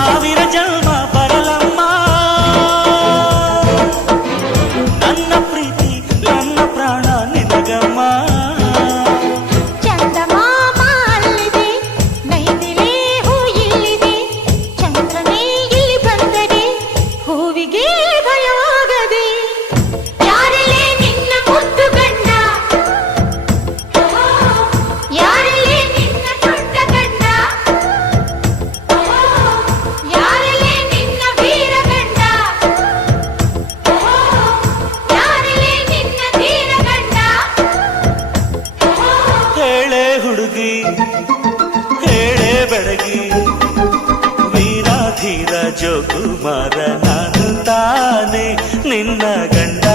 ಸಾವಿರ ಜನ್ಮ ಬರಲಮ್ಮ ನನ್ನ ಪ್ರೀತಿ ನನ್ನ ಪ್ರಾಣ ನಿನಗಮ್ಮ ಹುಡುಗಿ ಹೇಳೆ ಬೆಳಗಿ ವೀರಾಧೀರ ಜೋಕುಮಾರ ನಾನು ತಾನೆ ನಿನ್ನ ಗಂಡ